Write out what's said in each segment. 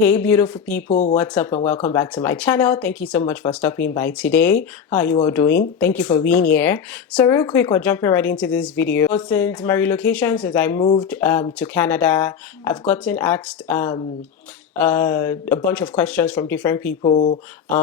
Hey beautiful people, what's up and welcome back to my channel. Thank you so much for stopping by today. How are you all doing? Thank you for being here. So real quick, we're jumping right into this video. So since my relocation, since I moved to Canada, I've gotten asked a bunch of questions from different people.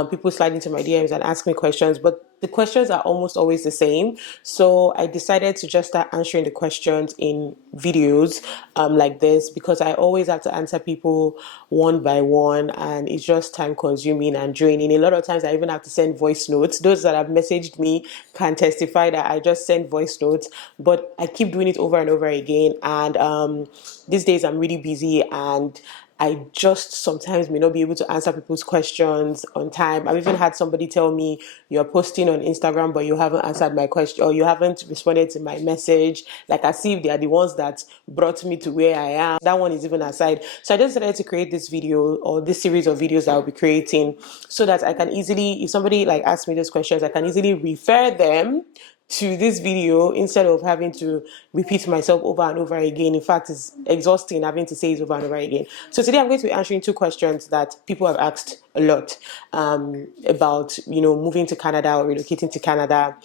People slide into my DMs and ask me questions, but the questions are almost always the same. So I decided to just start answering the questions in videos like this because I always have to answer people one by one and it's just time consuming and draining. A lot of times I even have to send voice notes. Those that have messaged me can testify that I just send voice notes, but I keep doing it over and over again. And these days I'm really busy and I just sometimes may not be able to answer people's questions on time. I've even had somebody tell me, you're posting on Instagram, but you haven't answered my question or you haven't responded to my message. Like as if they are the ones that brought me to where I am. That one is even aside. So I just decided to create this video or this series of videos that I'll be creating so that I can easily, if somebody like asks me those questions, I can easily refer them to this video instead of having to repeat myself over and over again. In fact, it's exhausting having to say it over and over again. So today I'm going to be answering two questions that people have asked a lot about, moving to Canada or relocating to Canada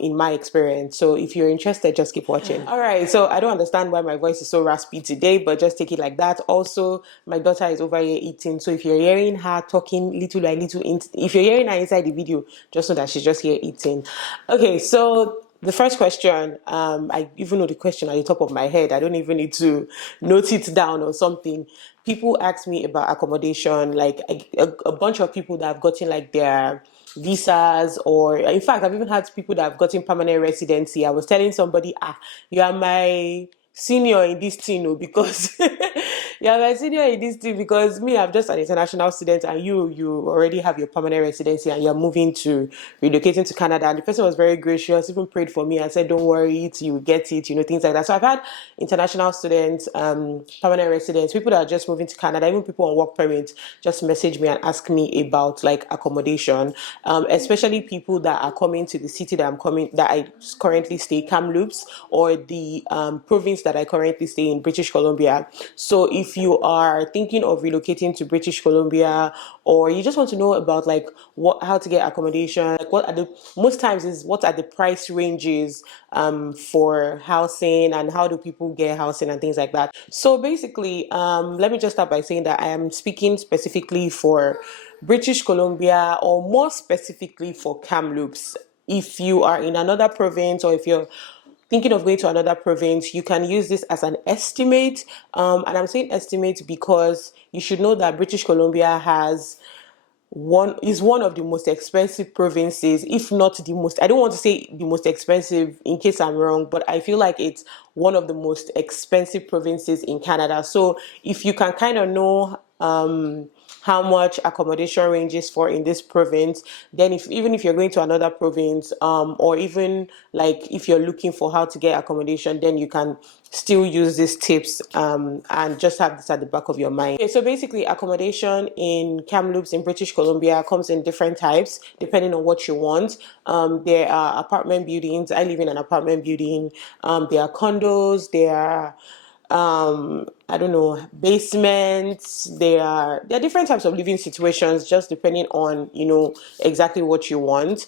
in my experience. So if you're interested, just keep watching. All right. So I don't understand why my voice is so raspy today, but just take it like that. Also, my daughter is over here eating. So if you're hearing her talking little by little, if you're hearing her inside the video, just know that she's just here eating. Okay. So the first question, I even know the question at the top of my head. I don't even need to note it down or something. People ask me about accommodation, like a bunch of people that have gotten like their visas, or in fact, I've even had people that have gotten permanent residency. I was telling somebody, you are my senior in this thing, because yeah, my senior in this thing because me, I'm just an international student, and you already have your permanent residency and you're moving to relocating to Canada. And the person was very gracious, even prayed for me and said, "Don't worry, you will get it," things like that. So I've had international students, permanent residents, people that are just moving to Canada, even people on work permit, just message me and ask me about like accommodation, especially people that are coming to the city that I currently stay, Kamloops, or the province that I currently stay in, British Columbia. So if you are thinking of relocating to British Columbia, or you just want to know about like how to get accommodation, like what are the price ranges for housing, and how do people get housing and things like that. So basically, let me just start by saying that I am speaking specifically for British Columbia, or more specifically for Kamloops. If you are in another province, or if you're thinking of going to another province, you can use this as an estimate. And I'm saying estimate because you should know that British Columbia is one of the most expensive provinces, if not the most. I don't want to say the most expensive in case I'm wrong, but I feel like it's one of the most expensive provinces in Canada. So if you can kind of know how much accommodation ranges for in this province, then even if you're going to another province, or even like if you're looking for how to get accommodation, then you can still use these tips and just have this at the back of your mind. Okay, so basically accommodation in Kamloops in British Columbia comes in different types depending on what you want. There are apartment buildings. I live in an apartment building. There are condos. There are I don't know, basements. There are different types of living situations, just depending on exactly what you want.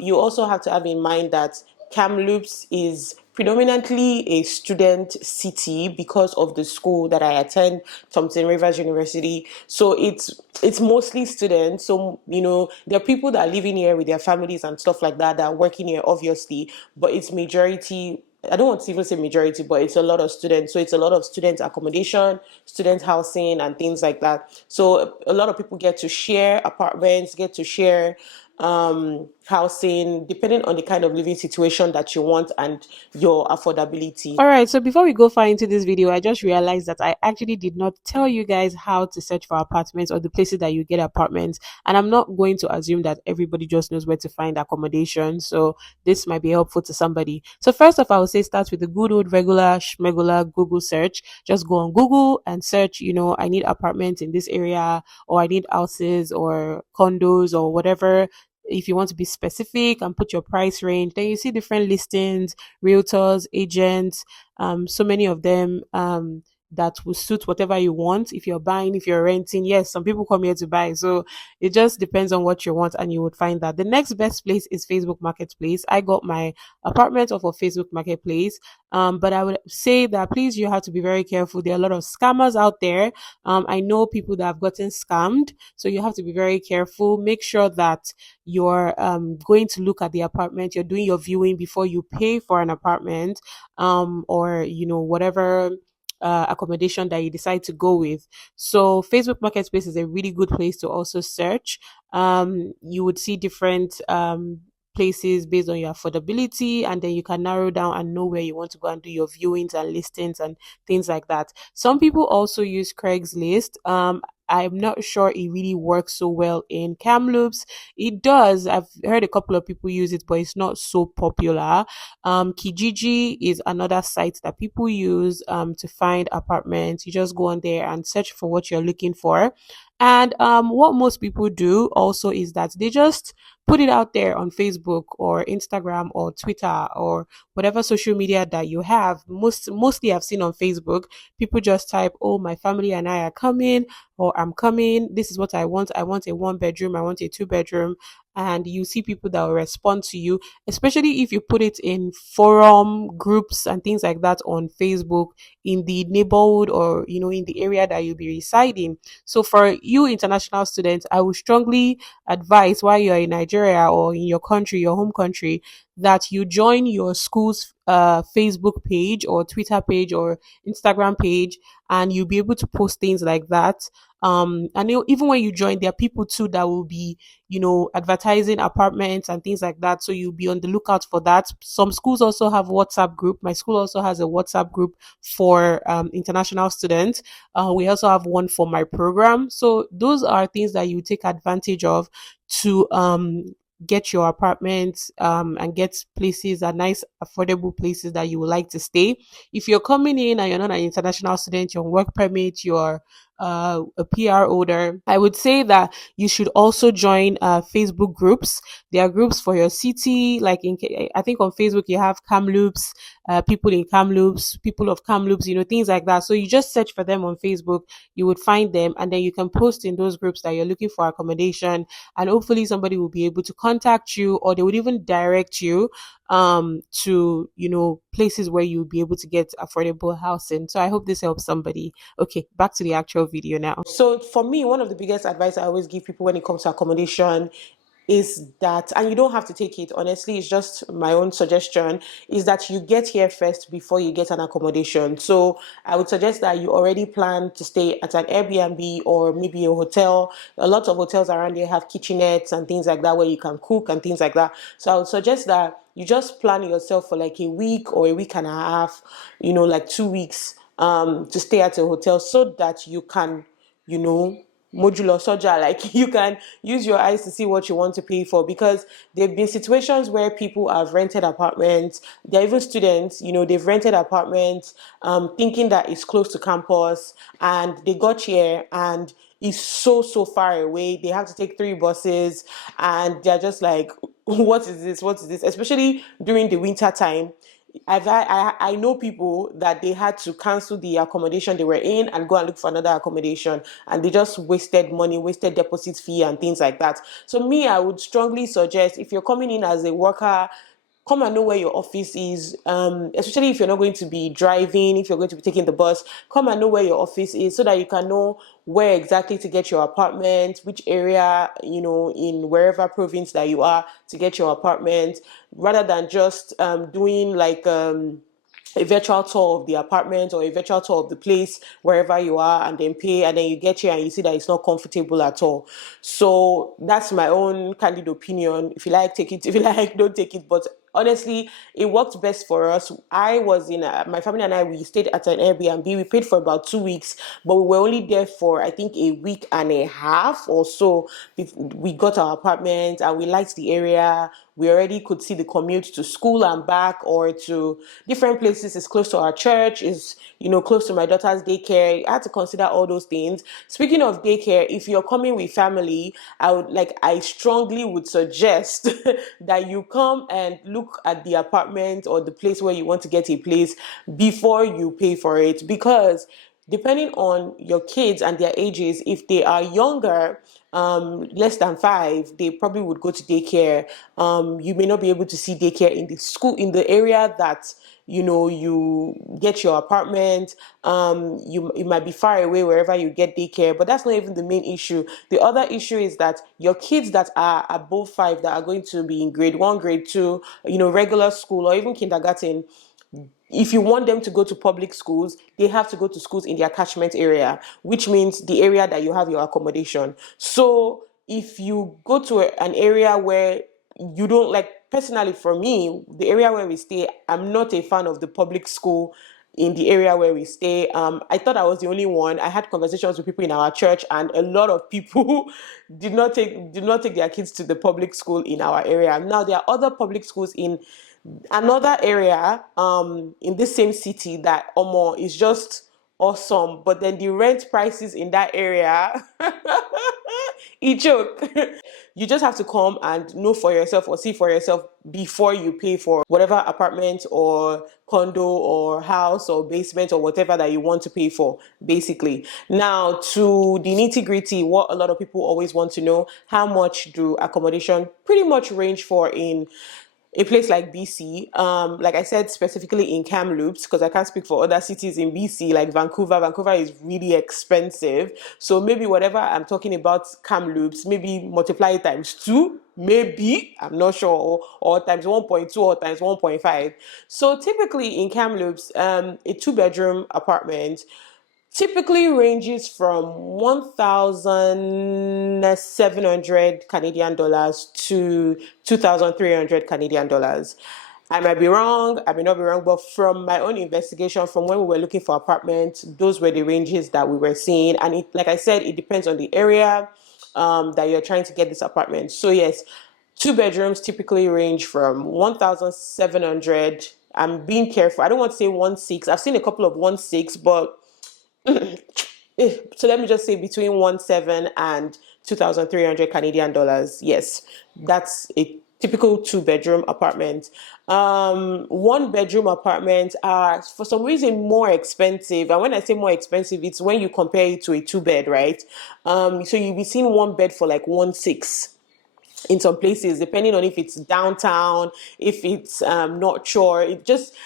You also have to have in mind that Kamloops is predominantly a student city because of the school that I attend, Thompson Rivers University. So it's mostly students. So there are people that are living here with their families and stuff like that are working here, obviously, but it's majority. I don't want to even say majority, but it's a lot of students. So it's a lot of student accommodation, student housing, and things like that. So a lot of people get to share apartments, get to share housing, depending on the kind of living situation that you want and your affordability. All right, so before we go far into this video, I just realized that I actually did not tell you guys how to search for apartments or the places that you get apartments, and I'm not going to assume that everybody just knows where to find accommodation, so this might be helpful to somebody. So first off, I would say start with the good old regular schmegular Google search. Just go on Google and search, I need apartments in this area, or I need houses or condos or whatever. If you want to be specific and put your price range, then you see different listings, realtors, agents, so many of them that will suit whatever you want. If you're buying, if you're renting, yes, some people come here to buy. So it just depends on what you want, and you would find that. The next best place is Facebook Marketplace. I got my apartment off of Facebook Marketplace. But I would say that please, you have to be very careful. There are a lot of scammers out there. I know people that have gotten scammed, so you have to be very careful. Make sure that you're going to look at the apartment. You're doing your viewing before you pay for an apartment, or whatever accommodation that you decide to go with. So Facebook Marketplace is a really good place to also search. You would see different places based on your affordability, and then you can narrow down and know where you want to go and do your viewings and listings and things like that. Some people also use Craigslist. I'm not sure it really works so well in Kamloops. It does. I've heard a couple of people use it, but it's not so popular. Kijiji is another site that people use to find apartments. You just go on there and search for what you're looking for. And what most people do also is that they just put it out there on Facebook or Instagram or Twitter or whatever social media that you have. Mostly I've seen on Facebook, people just type, "Oh, my family and I are coming," or "I'm coming. This is what I want. I want a 1 bedroom. I want a 2 bedroom." And you see people that will respond to you, especially if you put it in forum groups and things like that on Facebook in the neighborhood, or in the area that you'll be residing. So for you international students, I would strongly advise, while you're in Nigeria or in your country, your home country, that you join your school's Facebook page or Twitter page or Instagram page, and you'll be able to post things like that. And even when you join, there are people too that will be, advertising apartments and things like that. So you'll be on the lookout for that. Some schools also have WhatsApp group. My school also has a WhatsApp group for international students. We also have one for my program. So those are things that you take advantage of to get your apartment and get places, are nice affordable places that you would like to stay. If you're coming in and you're not an international student, you're on work permit, you're a PR holder, I would say that you should also join Facebook groups. There are groups for your city, like I think on Facebook you have Kamloops, people in Kamloops, people of Kamloops, things like that. So you just search for them on Facebook, you would find them, and then you can post in those groups that you're looking for accommodation, and hopefully somebody will be able to contact you, or they would even direct you to places where you'll be able to get affordable housing. So I hope this helps somebody. Okay, back to the actual video now. So for me, one of the biggest advice I always give people when it comes to accommodation is that, and you don't have to take it, honestly, it's just my own suggestion, is that you get here first before you get an accommodation. So I would suggest that you already plan to stay at an Airbnb or maybe a hotel. A lot of hotels around here have kitchenettes and things like that where you can cook and things like that. So I would suggest that you just plan yourself for like a week or a week and a half, like 2 weeks, to stay at a hotel, so that you can, you know, modular soja, like you can use your eyes to see what you want to pay for. Because there have been situations where people have rented apartments, they're even students, they've rented apartments thinking that it's close to campus, and they got here and it's so far away. They have to take 3 buses, and they're just like, what is this, especially during the winter time. I know people that they had to cancel the accommodation they were in and go and look for another accommodation, and they just wasted money, wasted deposit fee and things like that. So me, I would strongly suggest, if you're coming in as a worker, come and know where your office is, especially if you're not going to be driving, if you're going to be taking the bus. Come and know where your office is, so that you can know where exactly to get your apartment, which area, in wherever province that you are, to get your apartment, rather than just doing like a virtual tour of the apartment or a virtual tour of the place wherever you are, and then pay, and then you get here and you see that it's not comfortable at all. So that's my own candid opinion. If you like, take it. If you like, don't take it. But honestly, it worked best for us. I was in my family and I, we stayed at an Airbnb. We paid for about 2 weeks, but we were only there for, I think, a week and a half or so. We got our apartment and we liked the area. We already could see the commute to school and back, or to different places. It's close to our church, is close to my daughter's daycare. I had to consider all those things. Speaking of daycare, if you're coming with family, I strongly would suggest that you come and look at the apartment or the place where you want to get a place before you pay for it. Because depending on your kids and their ages, if they are younger, less than 5, they probably would go to daycare. You may not be able to see daycare in the school, in the area that you get your apartment. You might be far away wherever you get daycare, but that's not even the main issue. The other issue is that your kids that are above 5, that are going to be in grade 1, grade 2, regular school or even kindergarten, if you want them to go to public schools, they have to go to schools in their catchment area, which means the area that you have your accommodation. So if you go to an area where you don't like, personally for me, the area where we stay, I'm not a fan of the public school in the area where we stay. I thought I was the only one. I had conversations with people in our church, and a lot of people did not take their kids to the public school in our area. Now there are other public schools in another area in this same city that Omo is just awesome, but then the rent prices in that area it joke. You just have to come and know for yourself or see for yourself before you pay for whatever apartment or condo or house or basement or whatever that you want to pay for, basically. Now, to the nitty gritty, what a lot of people always want to know: how much do accommodation pretty much range for in a place like BC? Like I said, specifically in Kamloops, because I can't speak for other cities in BC, like Vancouver. Vancouver is really expensive. So maybe whatever I'm talking about Kamloops, maybe multiply it times 2, maybe, I'm not sure, or times 1.2 or times 1.5. So typically in Kamloops, a 2-bedroom apartment typically ranges from 1,700 Canadian dollars to 2,300 Canadian dollars. I might be wrong, I may not be wrong, but from my own investigation, from when we were looking for apartments, those were the ranges that we were seeing. And like I said, it depends on the area that you're trying to get this apartment. So yes, 2 bedrooms typically range from 1,700. I'm being careful. I don't want to say 1.6. I've seen a couple of 1.6, but so let me just say between 1.7 and 2,300 Canadian dollars. Yes, that's a typical 2-bedroom apartment. 1-bedroom apartments are for some reason more expensive. And when I say more expensive, it's when you compare it to a 2-bed, right? So you'll be seeing 1 bed for like 1.6 in some places, depending on if it's downtown, if it's not sure. It just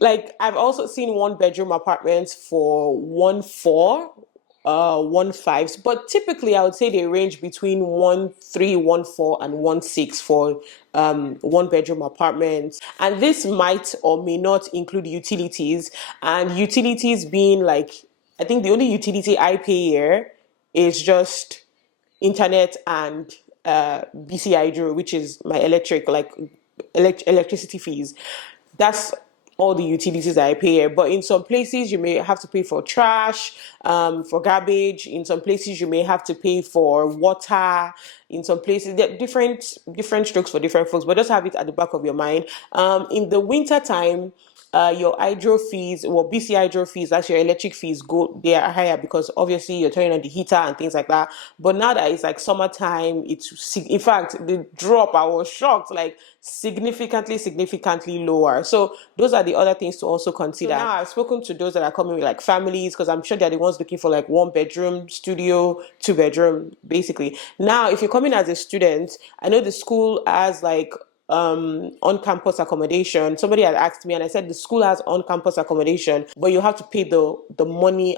like I've also seen 1-bedroom apartments for 1.4, 1.5, but typically I would say they range between 1.3, 1.4, and 1.6 for 1-bedroom apartments. And this might or may not include utilities, and utilities being like, I think the only utility I pay here is just internet and BC Hydro, which is my electric, like electricity fees. That's all the utilities that I pay here. But in some places, you may have to pay for trash, for garbage. In some places, you may have to pay for water. In some places, there are different strokes for different folks, but just have it at the back of your mind. In the winter time, your hydro fees, well, BC hydro fees, that's your electric fees, they are higher because obviously you're turning on the heater and things like that. But now that it's like summertime, in fact, the drop, I was shocked, like significantly lower. So those are the other things to also consider. So now I've spoken to those that are coming with like families, because I'm sure they're the ones looking for like 1-bedroom studio, 2-bedroom, basically. Now, if you're coming as a student, I know the school has like on-campus accommodation. Somebody had asked me, and I said the school has on-campus accommodation, but you have to pay the money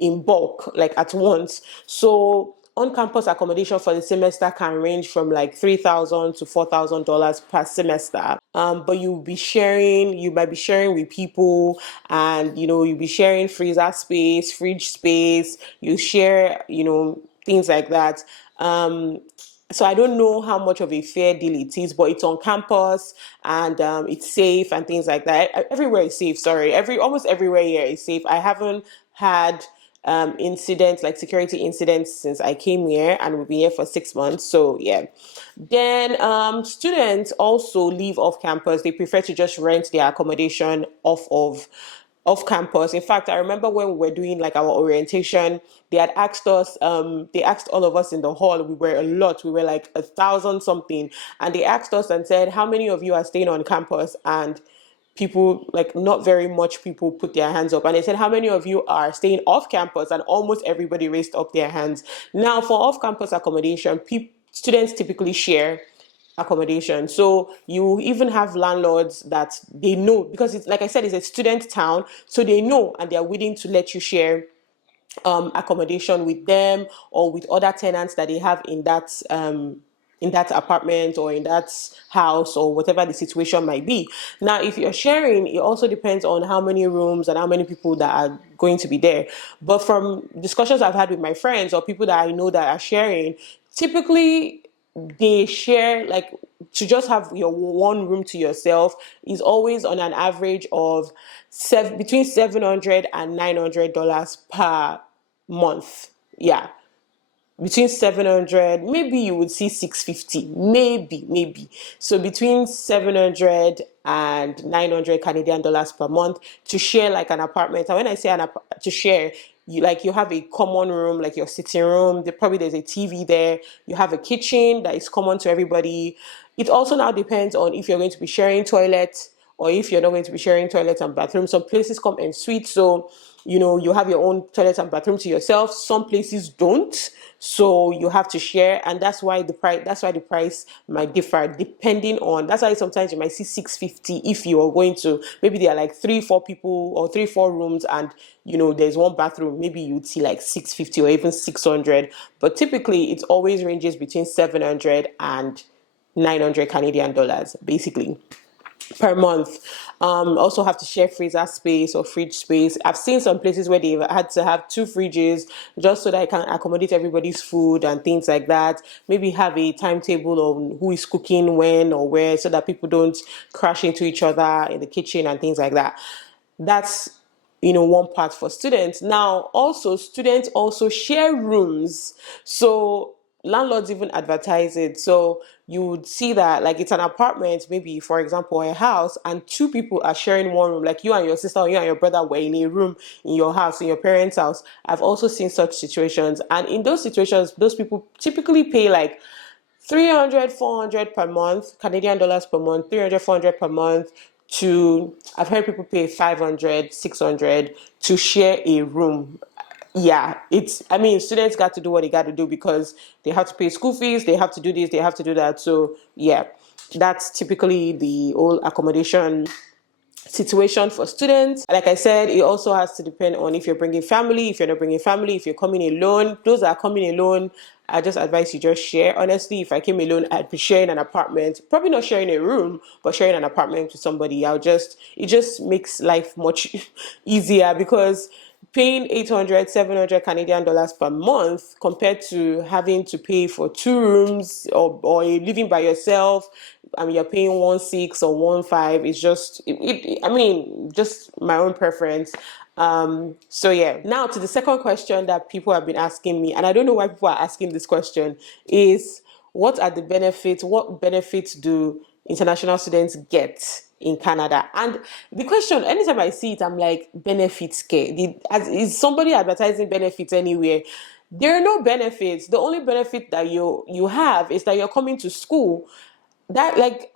in bulk, like at once. So on-campus accommodation for the semester can range from like $3,000 to $4,000 per semester. But you might be sharing with people, and you'll be sharing freezer space, fridge space. You share, things like that. So I don't know how much of a fair deal it is, but it's on campus, and it's safe and things like that. Everywhere is safe. Sorry, almost everywhere here is safe. I haven't had incidents, like security incidents, since I came here, and we've been here for 6 months. So yeah. Then students also leave off campus. They prefer to just rent their accommodation off campus. In fact, I remember when we were doing like our orientation, they had asked us, they asked all of us in the hall, we were a lot, we were like 1,000 something, and they asked us and said, how many of you are staying on campus? And people, like not very much people put their hands up. And they said, how many of you are staying off campus? And almost everybody raised up their hands. Now, for off campus accommodation, students typically share accommodation. So you even have landlords that they know, because it's, like I said, it's a student town, so they know and they're willing to let you share accommodation with them or with other tenants that they have in that apartment or in that house or whatever the situation might be. Now, if you're sharing, it also depends on how many rooms and how many people that are going to be there. But from discussions I've had with my friends or people that I know that are sharing, typically they share, like, to just have your one room to yourself is always on an average of between $700 and $900 per month. Yeah, between 700, maybe you would see 650, maybe. So between 700 and 900 Canadian dollars per month to share like an apartment. And when I say to share, you have a common room, like your sitting room. There's a TV there. You have a kitchen that is common to everybody. It also now depends on if you're going to be sharing toilets or if you're not going to be sharing toilets and bathrooms. Some places come en suite, so you have your own toilet and bathroom to yourself. Some places don't, so you have to share, and that's why the price might differ depending on. That's why sometimes you might see 650 if you are going to, maybe there are like 3-4 people or 3-4 rooms, and there's one bathroom. Maybe you'd see like 650 or even 600, but typically it always ranges between 700 and 900 Canadian dollars, basically, per month. Also have to share freezer space or fridge space. I've seen some places where they've had to have 2 fridges just so that I can accommodate everybody's food and things like that. Maybe have a timetable on who is cooking when or where, so that people don't crash into each other in the kitchen and things like that. That's one part for students. Now, also students also share rooms. So landlords even advertise it. So you would see that, like, it's an apartment, maybe for example a house, and 2 people are sharing one room, like you and your sister or you and your brother were in a room in your house, in your parents' house. I've also seen such situations, and in those situations those people typically pay like 300, 400 per month, Canadian dollars per month, 300, 400 per month, to, I've heard people pay 500, 600 to share a room. Yeah, students got to do what they got to do because they have to pay school fees, they have to do this, they have to do that. So yeah, that's typically the whole accommodation situation for students. Like I said, it also has to depend on if you're bringing family, if you're not bringing family, if you're coming alone. Those that are coming alone, I just advise you just share. Honestly, if I came alone, I'd be sharing an apartment, probably not sharing a room, but sharing an apartment with somebody. It just makes life much easier, because paying 800, 700 Canadian dollars per month compared to having to pay for 2 rooms or living by yourself, you're paying 1.6 or 1.5. It's just, just my own preference. So yeah, now to the second question that people have been asking me, and I don't know why people are asking this question, is what benefits do international students get in Canada? And the question, anytime I see it, I'm like, benefits care. Is somebody advertising benefits anywhere? There are no benefits. The only benefit that you have is that you're coming to school. That, like,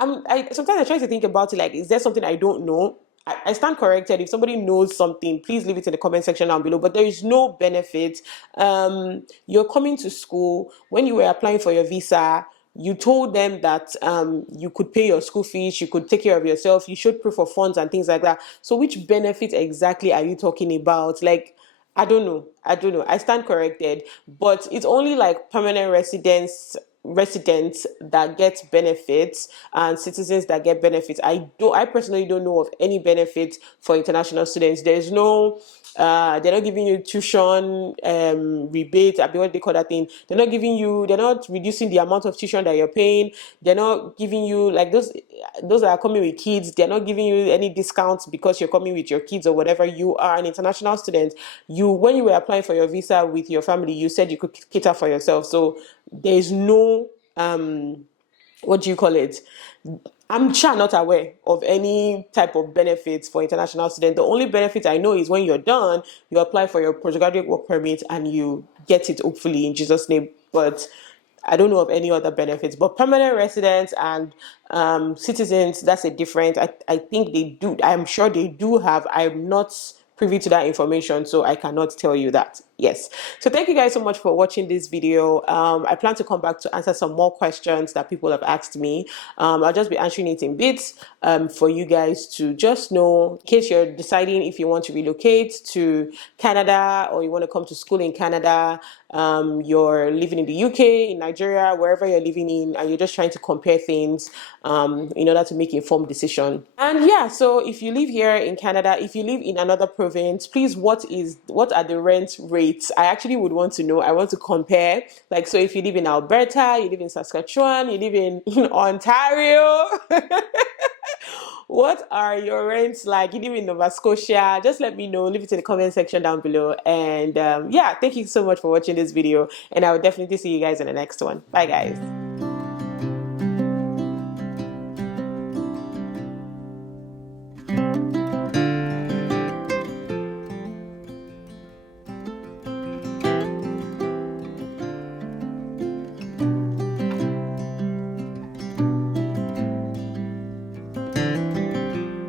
sometimes I try to think about it, like, is there something I don't know? I stand corrected. If somebody knows something, please leave it in the comment section down below. But there is no benefit. You're coming to school. When you were applying for your visa, you told them that you could pay your school fees, you could take care of yourself, you showed proof of funds and things like that. So which benefit exactly are you talking about? Like, I don't know. I stand corrected. But it's only like permanent residents that get benefits and citizens that get benefits. I personally don't know of any benefits for international students. There's no they're not giving you tuition rebate, what they call that thing. They're not reducing the amount of tuition that you're paying. They're not giving you, like, those that are coming with kids, they're not giving you any discounts because you're coming with your kids or whatever. You are an international student. When you were applying for your visa with your family, you said you could cater for yourself. So there's no what do you call it? I'm sure not aware of any type of benefits for international students. The only benefit I know is when you're done, you apply for your postgraduate work permit and you get it, hopefully, in Jesus' name. But I don't know of any other benefits, but permanent residents and citizens, that's a different. I think they do. I'm sure they do have. I'm not privy to that information, so I cannot tell you that. Yes. So thank you guys so much for watching this video. I plan to come back to answer some more questions that people have asked me. I'll just be answering it in bits for you guys to just know, in case you're deciding if you want to relocate to Canada or you want to come to school in Canada, you're living in the UK, in Nigeria, wherever you're living in, and you're just trying to compare things in order to make an informed decision. And yeah, so if you live here in Canada, if you live in another province, please, what are the rent rates? I actually would want to know. I want to compare. Like, so if you live in Alberta, you live in Saskatchewan, you live in Ontario, what are your rents like? You live in Nova Scotia, just let me know. Leave it in the comment section down below. And yeah, thank you so much for watching this video, and I will definitely see you guys in the next one. Bye guys.